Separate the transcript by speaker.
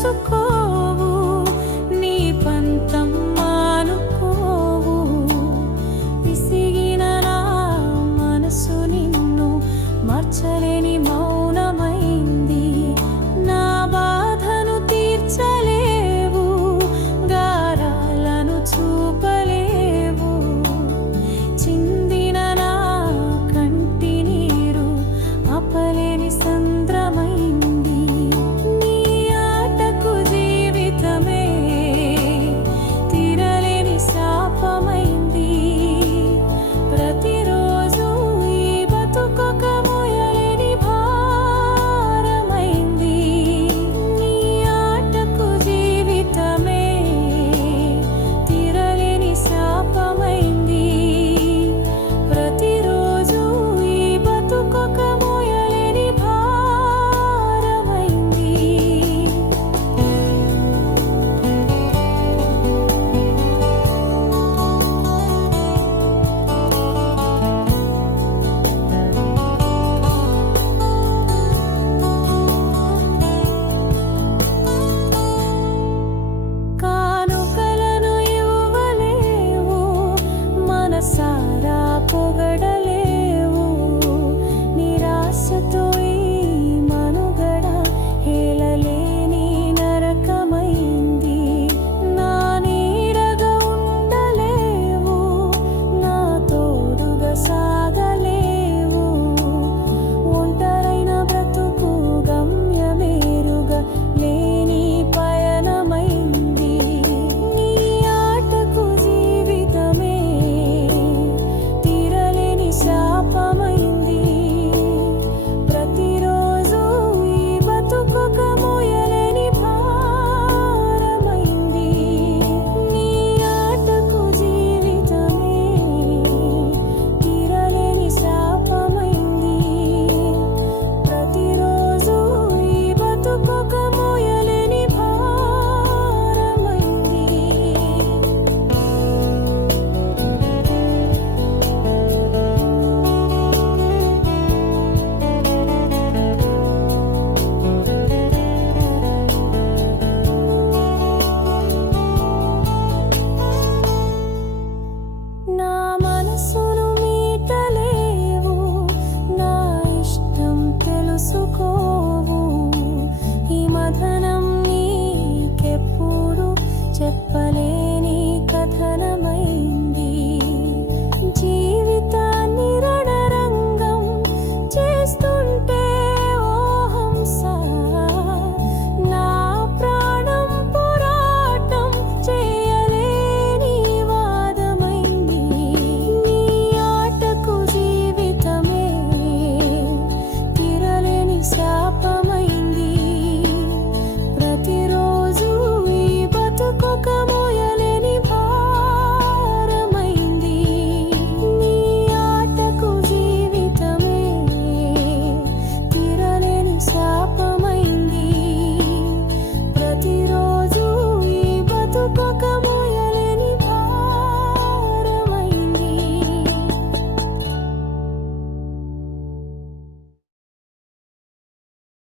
Speaker 1: so cold.